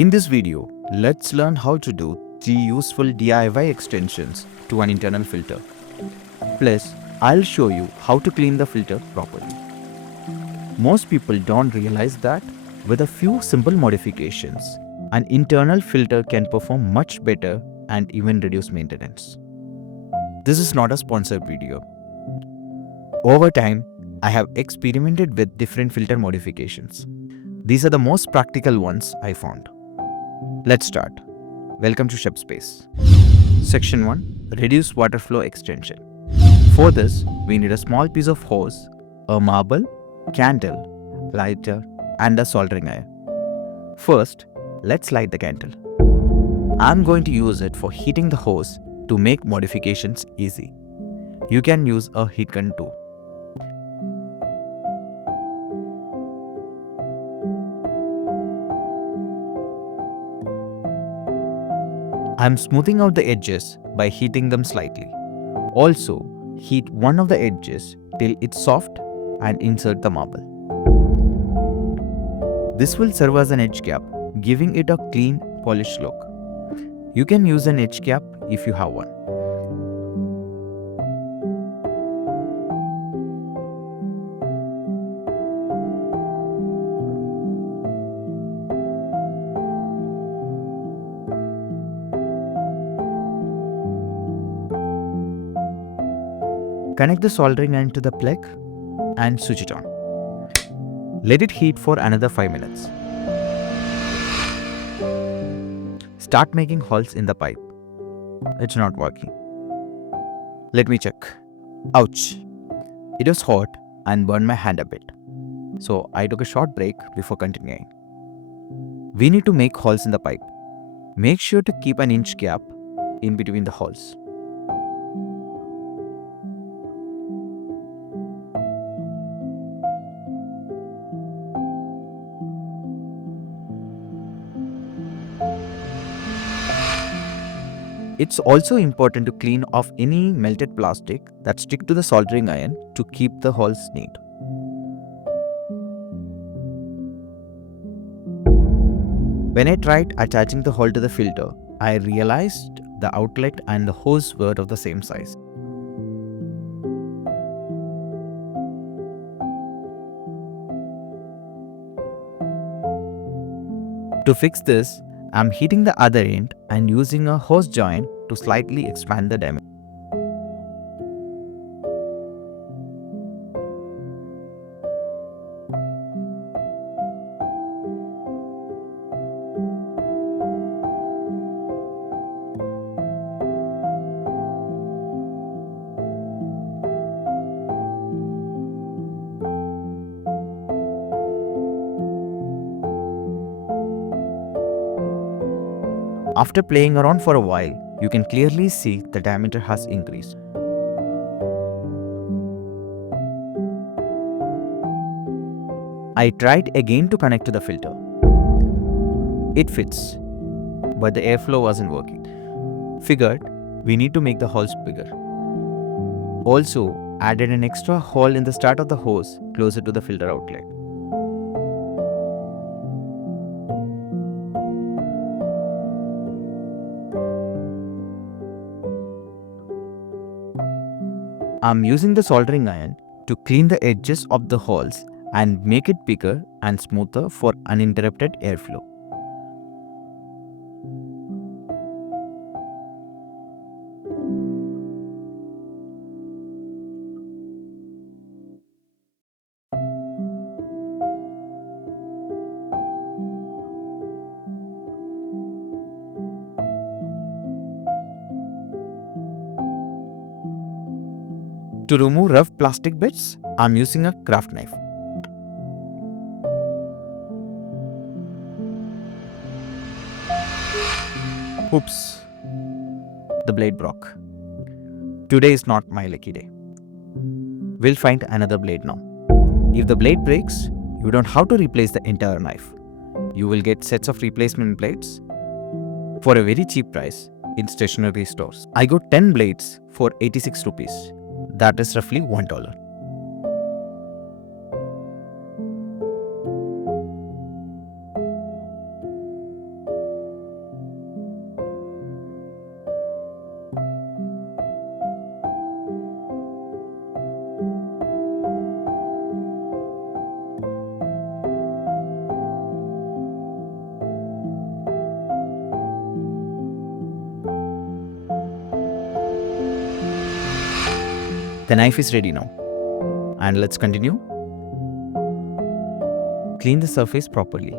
In this video, let's learn how to do 3 useful DIY extensions to an internal filter. Plus, I'll show you how to clean the filter properly. Most people don't realize that with a few simple modifications, an internal filter can perform much better and even reduce maintenance. This is not a sponsored video. Over time, I have experimented with different filter modifications. These are the most practical ones I found. Let's start. Welcome to Space. Section 1. Reduce water flow extension. For this, we need a small piece of hose, a marble, candle, lighter, and a soldering iron. First, let's light the candle. I'm going to use it for heating the hose to make modifications easy. You can use a heat gun too. I'm smoothing out the edges by heating them slightly. Also, heat one of the edges till it's soft and insert the marble. This will serve as an edge cap, giving it a clean, polished look. You can use an edge cap if you have one. Connect the soldering iron to the plug and switch it on. Let it heat for another 5 minutes. Start making holes in the pipe. It's not working. Let me check. Ouch! It was hot and burned my hand a bit. So I took a short break before continuing. We need to make holes in the pipe. Make sure to keep an inch gap in between the holes. It's also important to clean off any melted plastic that stick to the soldering iron to keep the holes neat. When I tried attaching the hole to the filter, I realized the outlet and the hose were of the same size. To fix this, I'm heating the other end and using a hose joint to slightly expand the diameter. After playing around for a while, you can clearly see the diameter has increased. I tried again to connect to the filter. It fits, but the airflow wasn't working. Figured we need to make the holes bigger. Also, added an extra hole in the start of the hose closer to the filter outlet. I'm using the soldering iron to clean the edges of the holes and make it bigger and smoother for uninterrupted airflow. To remove rough plastic bits, I'm using a craft knife. Oops, the blade broke. Today is not my lucky day. We'll find another blade now. If the blade breaks, you don't have to replace the entire knife. You will get sets of replacement blades for a very cheap price in stationery stores. I got 10 blades for 86 rupees. That is roughly $1. The knife is ready now. And let's continue. Clean the surface properly.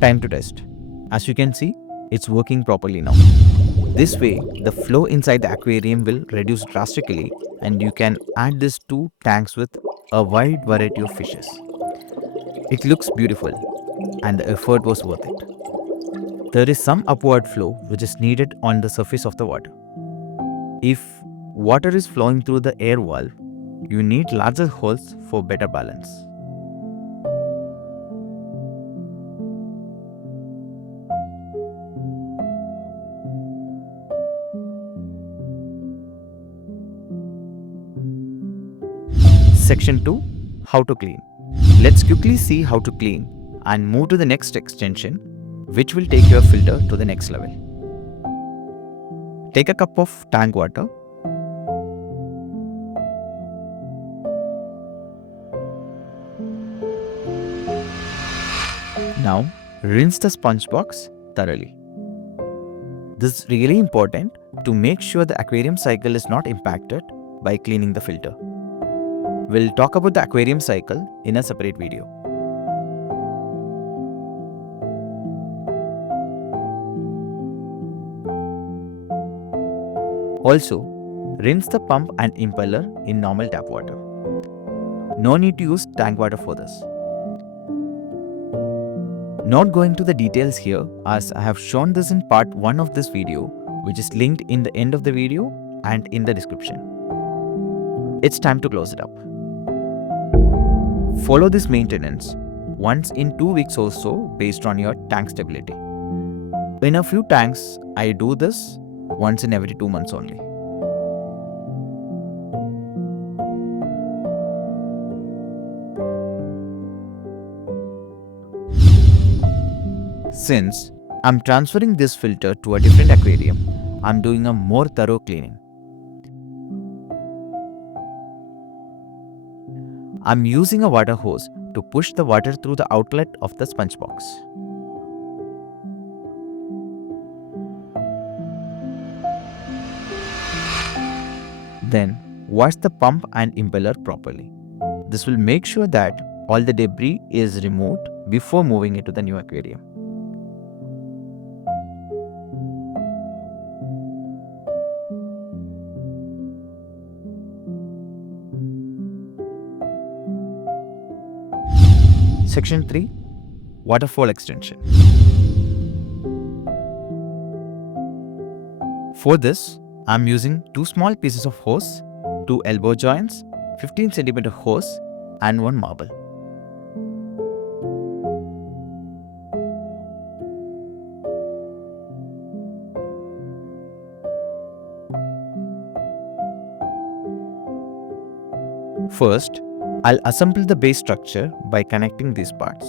Time to test. As you can see, it's working properly now. This way, the flow inside the aquarium will reduce drastically and you can add these two tanks with a wide variety of fishes. It looks beautiful and the effort was worth it. There is some upward flow which is needed on the surface of the water. If water is flowing through the air valve, you need larger holes for better balance. Section 2. How to clean. Let's quickly see how to clean and move to the next extension, which will take your filter to the next level. Take a cup of tank water. Now rinse the sponge box thoroughly. This is really important to make sure the aquarium cycle is not impacted by cleaning the filter. We'll talk about the aquarium cycle in a separate video. Also, rinse the pump and impeller in normal tap water. No need to use tank water for this. Not going to the details here, as I have shown this in part 1 of this video, which is linked in the end of the video and in the description. It's time to close it up. Follow this maintenance once in 2 weeks or so based on your tank stability. In a few tanks, I do this once in every 2 months only. Since I'm transferring this filter to a different aquarium, I'm doing a more thorough cleaning. I'm using a water hose to push the water through the outlet of the sponge box. Then wash the pump and impeller properly. This will make sure that all the debris is removed before moving it to the new aquarium. Section 3. Waterfall Extension. For this, I am using 2 small pieces of hose, 2 elbow joints, 15 cm hose and 1 marble. First, I'll assemble the base structure by connecting these parts.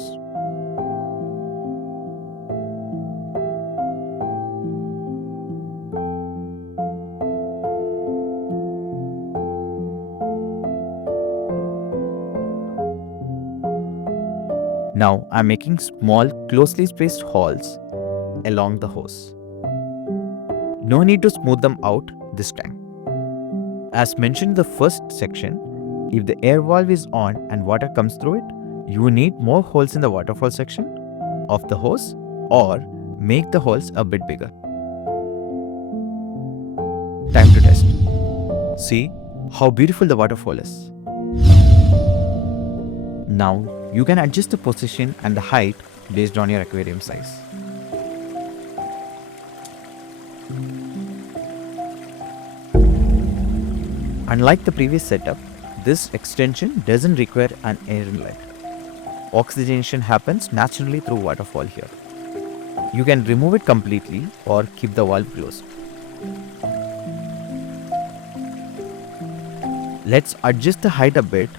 Now I'm making small closely spaced holes along the hose. No need to smooth them out this time. As mentioned in the first section, if the air valve is on and water comes through it, you need more holes in the waterfall section of the hose or make the holes a bit bigger. Time to test. See how beautiful the waterfall is. Now you can adjust the position and the height based on your aquarium size. Unlike the previous setup, this extension doesn't require an air inlet. oxygenation happens naturally through waterfall here. You can remove it completely or keep the valve closed. Let's adjust the height a bit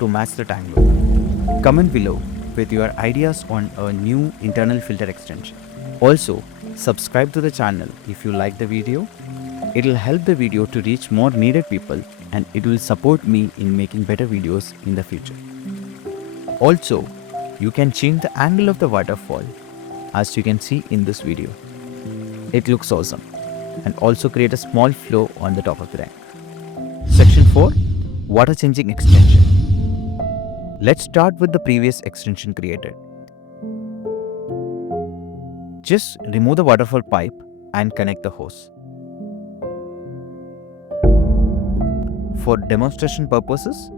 to match the tank look. Comment below with your ideas on a new internal filter extension. Also, subscribe to the channel if you like the video. It will help the video to reach more needed people and it will support me in making better videos in the future. Also, you can change the angle of the waterfall as you can see in this video. It looks awesome and also create a small flow on the top of the tank. Section 4. Water changing extension. Let's start with the previous extension created. Just remove the waterfall pipe and connect the hose. For demonstration purposes,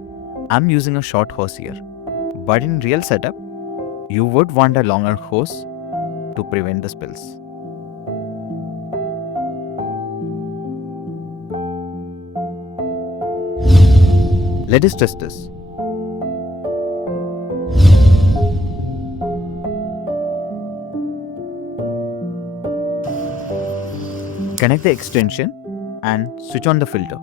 I'm using a short hose here. But in real setup, you would want a longer hose to prevent the spills. Let us test this. Connect the extension and switch on the filter.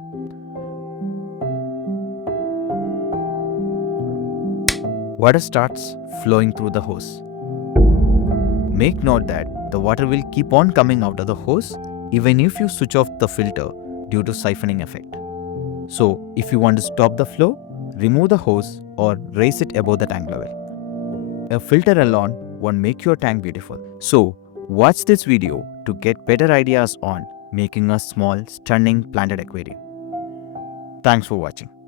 Water starts flowing through the hose. Make note that the water will keep on coming out of the hose even if you switch off the filter due to siphoning effect. So, if you want to stop the flow, remove the hose or raise it above the tank level. A filter alone won't make your tank beautiful. So, watch this video to get better ideas on making a small, stunning planted aquarium. Thanks for watching.